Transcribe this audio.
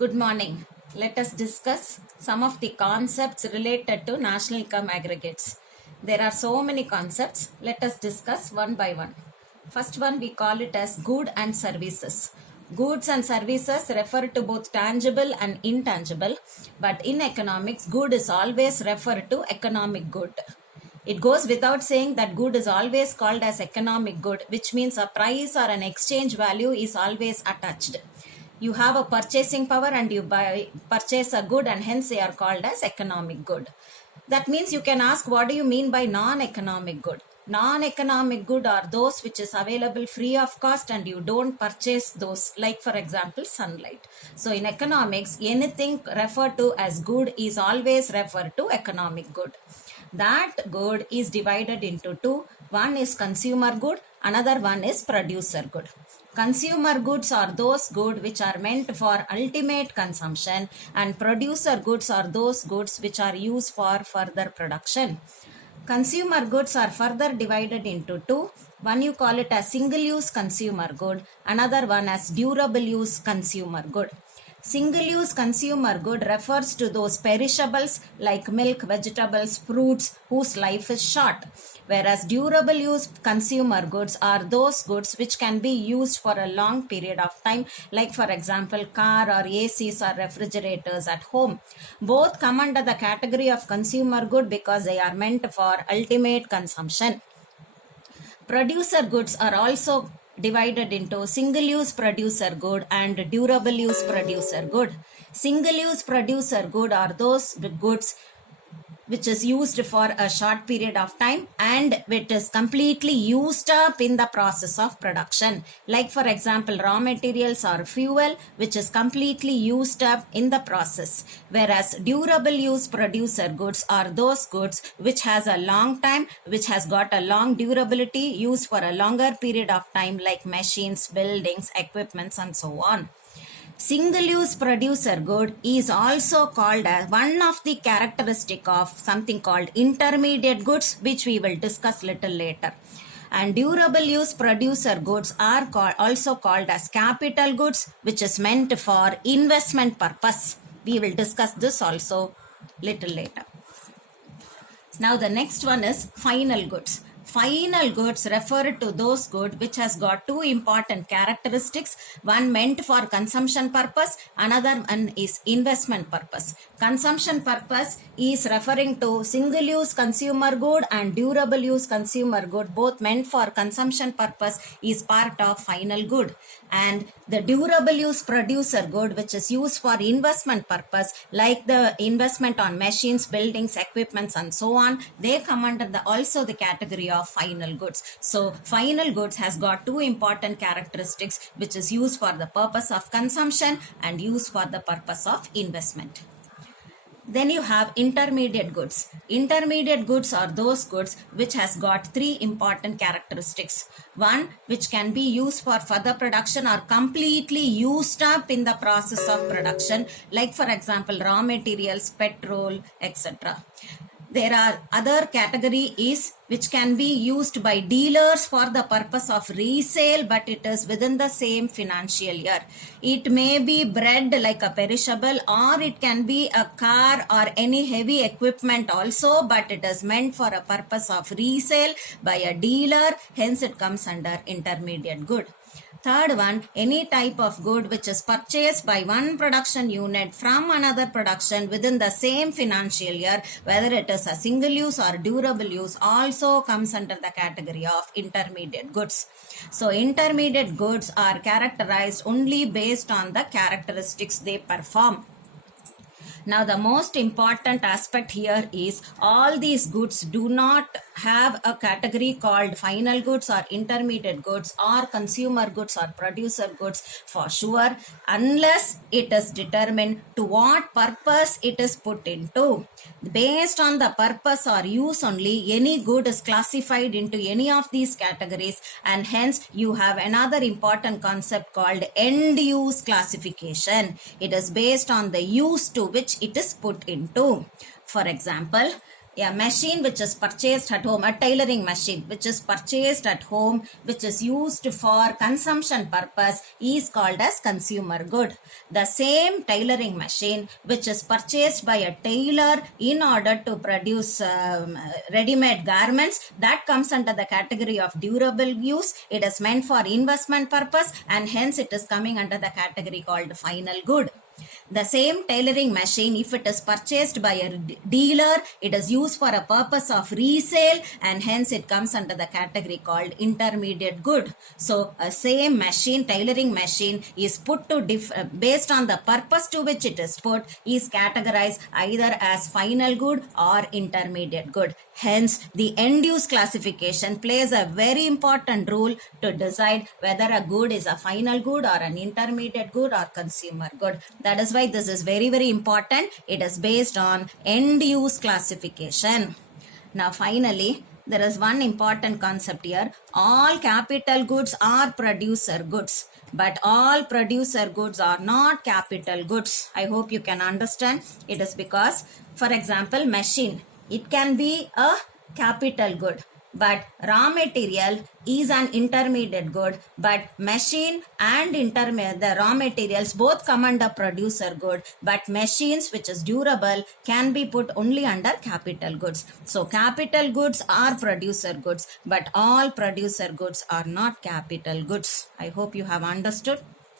Good morning. Let us discuss some of the concepts related to national income aggregates. There are so many concepts. Let us discuss one by one. First one, we call it as goods and services. Goods and services refer to both tangible and intangible, but in economics, good is always referred to economic good. It goes without saying that good is always called as economic good, which means a price or an exchange value is always attached. You have a purchasing power and you purchase a good, and hence they are called as economic good. That means you can ask, what do you mean by non-economic good? Non-economic good are those which is available free of cost and you don't purchase those, like for example sunlight. So in economics, anything referred to as good is always referred to economic good. That good is divided into two. One is consumer good, another one is producer good. Consumer goods are those goods which are meant for ultimate consumption, and producer goods are those goods which are used for further production. Consumer goods are further divided into two. One you call it as single-use consumer good, another one as durable-use consumer good. Single-use consumer good refers to those perishables like milk, vegetables, fruits whose life is short. Whereas durable-use consumer goods are those goods which can be used for a long period of time, like for example car or ACs or refrigerators at home. Both come under the category of consumer good because they are meant for ultimate consumption. Producer goods are also divided into single-use producer good and durable-use producer good. Single-use producer good are those goods which is used for a short period of time and which is completely used up in the process of production. Like for example, raw materials or fuel which is completely used up in the process. Whereas durable use producer goods are those goods which has a long time, which has got a long durability, used for a longer period of time, like machines, buildings, equipments and so on. Single-use producer good is also called as one of the characteristic of something called intermediate goods, which we will discuss little later. And durable use producer goods are also called as capital goods, which is meant for investment purpose. We will discuss this also little later. Now the next one is final goods. Final goods refer to those goods which has got two important characteristics. One meant for consumption purpose, another one is investment purpose. Consumption purpose is referring to single-use consumer good and durable-use consumer good, both meant for consumption purpose, is part of final good. And the durable-use producer good, which is used for investment purpose, like the investment on machines, buildings, equipments and so on, they come under also the category of final goods. So final goods has got two important characteristics, which is used for the purpose of consumption and used for the purpose of investment. Then you have intermediate goods. Intermediate goods are those goods which has got three important characteristics. One, which can be used for further production or completely used up in the process of production, like for example raw materials, petrol, etc. There are other category is which can be used by dealers for the purpose of resale, but it is within the same financial year. It may be bread like a perishable, or it can be a car or any heavy equipment also, but it is meant for a purpose of resale by a dealer, hence it comes under intermediate good. Third one, any type of good which is purchased by one production unit from another production within the same financial year, whether it is a single use or durable use, also comes under the category of intermediate goods. So intermediate goods are characterized only based on the characteristics they perform. Now the most important aspect here is all these goods do not have a category called final goods or intermediate goods or consumer goods or producer goods for sure, unless it is determined to what purpose it is put into. Based on the purpose or use only, any good is classified into any of these categories, and hence you have another important concept called end use classification. It is based on the use to which it is put into. For example, A machine which is purchased at home, a tailoring machine which is purchased at home, which is used for consumption purpose, is called as consumer good. The same tailoring machine which is purchased by a tailor in order to produce ready-made garments, that comes under the category of durable use. It is meant for investment purpose, and hence it is coming under the category called final good. The same tailoring machine, if it is purchased by a dealer, it is used for a purpose of resale, and hence it comes under the category called intermediate good. So a same machine, tailoring machine, is put to based on the purpose to which it is put, is categorized either as final good or intermediate good. Hence, the end use classification plays a very important role to decide whether a good is a final good or an intermediate good or consumer good. That is why this is very, very important. It is based on end use classification. Now, finally, there is one important concept here. All capital goods are producer goods, but all producer goods are not capital goods. I hope you can understand. It is because, for example, machine, it can be a capital good, but raw material is an intermediate good, but machine and the raw materials both come under producer good, but machines which is durable can be put only under capital goods. So capital goods are producer goods, but all producer goods are not capital goods. I hope you have understood.